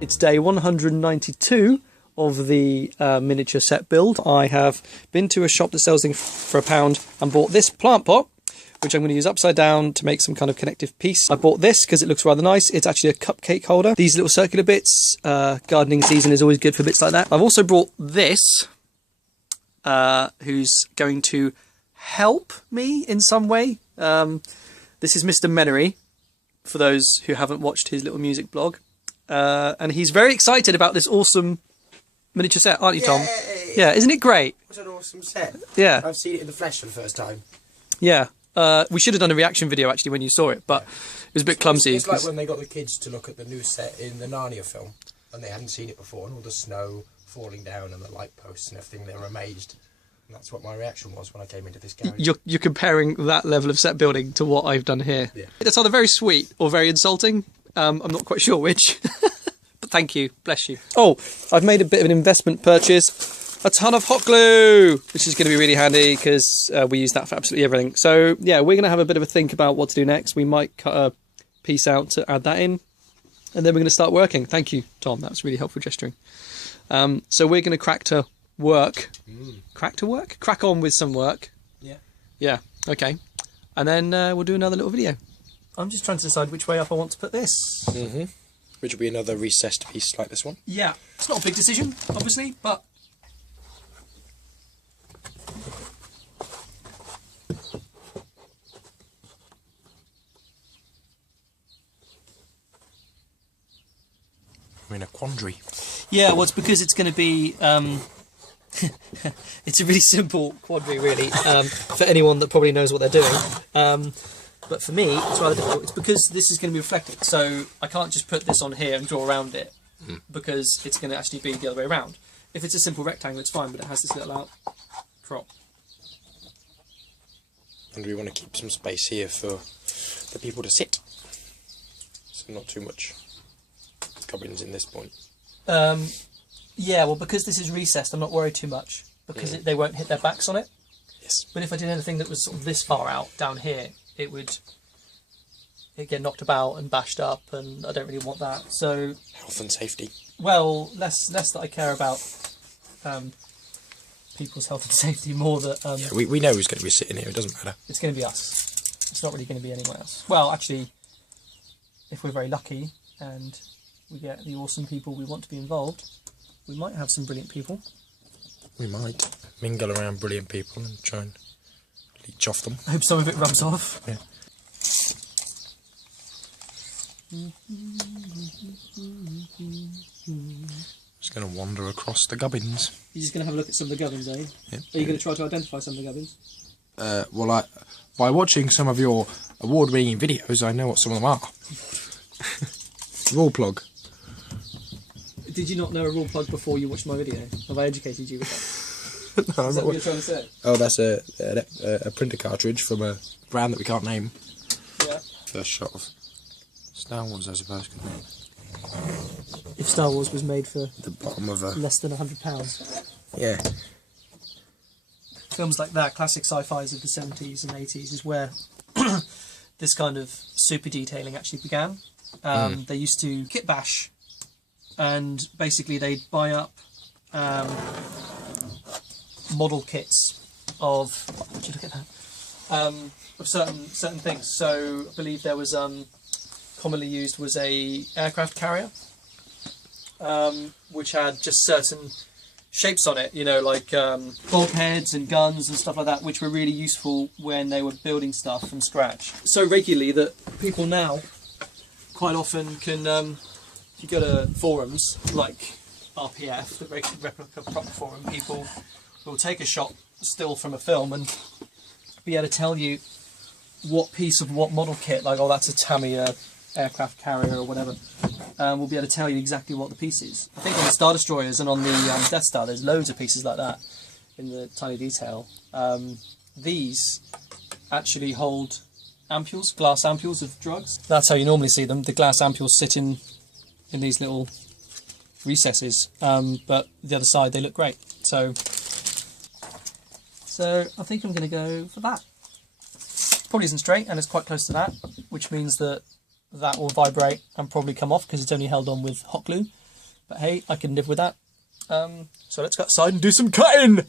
It's day 192 of the miniature set build. I have been to a shop that sells things for £1 and bought this plant pot, which I'm going to use upside down to make some kind of connective piece. I bought this because it looks rather nice. It's actually a cupcake holder. These little circular bits, gardening season is always good for bits like that. I've also brought this, who's going to help me in some way. This is Mr. Menary, for those who haven't watched his little music blog. And he's very excited about this awesome miniature set, aren't you, Tom? Yay! Yeah, isn't it great? It's an awesome set. Yeah. I've seen it in the flesh for the first time. Yeah. We should have done a reaction video actually when you saw it, but it was a bit clumsy. It's like when they got the kids to look at the new set in the Narnia film, and they hadn't seen it before, and all the snow falling down and the light posts and everything, they were amazed. And that's what my reaction was when I came into this garage. You're comparing that level of set building to what I've done here. Yeah. It's either very sweet or very insulting. I'm not quite sure which. But thank you. Bless you. Oh, I've made a bit of an investment purchase. A ton of hot glue, which is going to be really handy because we use that for absolutely everything. So, yeah, we're going to have a bit of a think about what to do next. We might cut a piece out to add that in. And then we're going to start working. Thank you, Tom. That was really helpful gesturing. So we're going to crack to work. Crack to work? Crack on with some work. Yeah. Yeah, okay. And then we'll do another little video. I'm just trying to decide which way up I want to put this. Which will be another recessed piece like this one. Yeah. It's not a big decision, obviously, but... I'm in a quandary. Yeah, well, it's because it's going to be... it's a really simple quandary, really, for anyone that probably knows what they're doing. But for me, it's rather difficult. It's because this is going to be reflected, so I can't just put this on here and draw around it, because it's going to actually be the other way around. If it's a simple rectangle, it's fine, but it has this little outcrop. And we want to keep some space here for the people to sit. So not too much gubbins in this point. Yeah, well, because this is recessed, I'm not worried too much, because they won't hit their backs on it. Yes. But if I did anything that was sort of this far out, down here, it'd get knocked about and bashed up, and I don't really want that. So health and safety. Well, less that I care about people's health and safety, more that yeah, we know who's going to be sitting here. It doesn't matter. It's going to be us. It's not really going to be anyone else. Well, actually, if we're very lucky and we get the awesome people we want to be involved, we might have some brilliant people. We might mingle around brilliant people and try and leech off them. I hope some of it rubs off. Yeah. Just going to wander across the gubbins. You're just going to have a look at some of the gubbins, are you? Yeah. Are you going to try to identify some of the gubbins? Well, by watching some of your award-winning videos, I know what some of them are. Rule plug. Did you not know a rule plug before you watched my video? Have I educated you with that? No, Is that what you're trying to say? Oh, that's a printer cartridge from a brand that we can't name. Yeah. First shot of Star Wars, I suppose, couldn't it? If Star Wars was made for The bottom of a... less than £100. Yeah. Films like that, classic sci-fis of the 70s and 80s, is where this kind of super detailing actually began. They used to kit bash, and basically they'd buy up model kits of... Would you look at that? Of certain things. So I believe there was commonly used was a aircraft carrier, which had just certain shapes on it, you know, like bulkheads and guns and stuff like that, which were really useful when they were building stuff from scratch. So regularly that people now quite often can, if you go to forums like RPF, the Replica Prop Forum, people will take a shot still from a film and be able to tell you what piece of what model kit, like, oh, that's a Tamiya aircraft carrier or whatever, we'll be able to tell you exactly what the piece is. I think on the Star Destroyers and on the Death Star there's loads of pieces like that in the tiny detail. These actually hold ampules, glass ampules of drugs. That's how you normally see them. The glass ampules sit in these little recesses, but the other side they look great. So I think I'm going to go for that. Probably isn't straight, and it's quite close to that, which means that will vibrate and probably come off because it's only held on with hot glue. But hey, I can live with that. So let's go outside and do some cutting!